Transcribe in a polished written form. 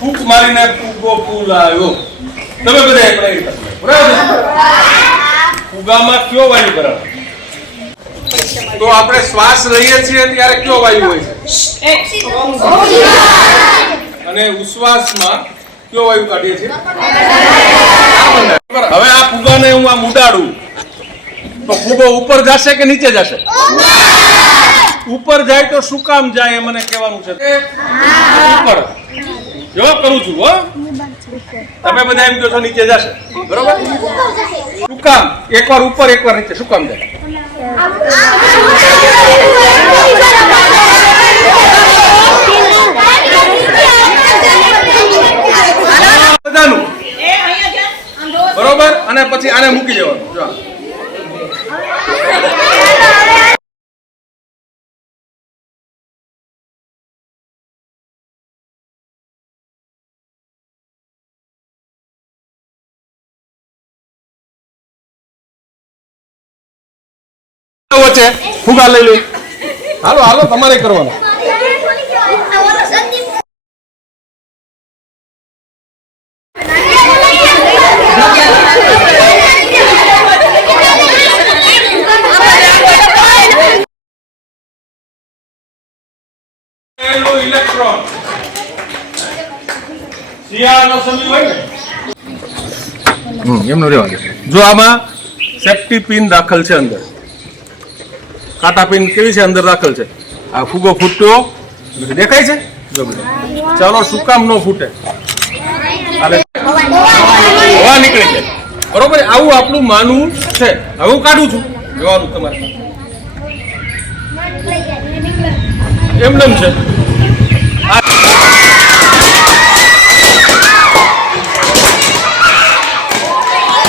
ફૂંક મારીને ફૂગો ફૂલાયો. તમે બધા બરાબર. ફુગામાં કયો વાયુ ભરાય? તો આપણે શ્વાસ લઈએ છીએ ત્યારે કયો વાયુ હોય છે? અને ઉશ્વાસમાં કયો વાયુ કાઢીએ છીએ? હવે આ ફુગાને હું આમ ઉડાડું તો ફુગો ઉપર જશે કે નીચે જશે? ઉપર જાય તો શું કામ જાય એ મને કહેવાનું છે. ઉપર જો કરું છું હો. તમે બધા એમ કહો છો નીચે જશે, બરોબર? શું કામ? એકવાર ઉપર એકવાર નીચે, શું કામ જાય? બધાનું બરોબર. અને પછી આને મૂકી દેવાનું. જો વચ્ચે ફુગા લઈ લે. હાલો હાલો, તમારે કરવાનું. ઇલેક્ટ્રોન શિયાળાનો સમય હોય ને એમનો રહેવાનું. જો આમાં સેફ્ટી પિન દાખલ છે અંદર, કાંટા પિન કેવી છે અંદર દાખલ છે. આ ફુગો ફૂટ્યો દેખાય છે? જો બધા ચાલો, શું કામ ન ફૂટે? હવા નીકળે છે, બરોબર. આવું આપણું માનવું છે. હવે હું કાઢું છું, જોવાનું તમારે એમ છે.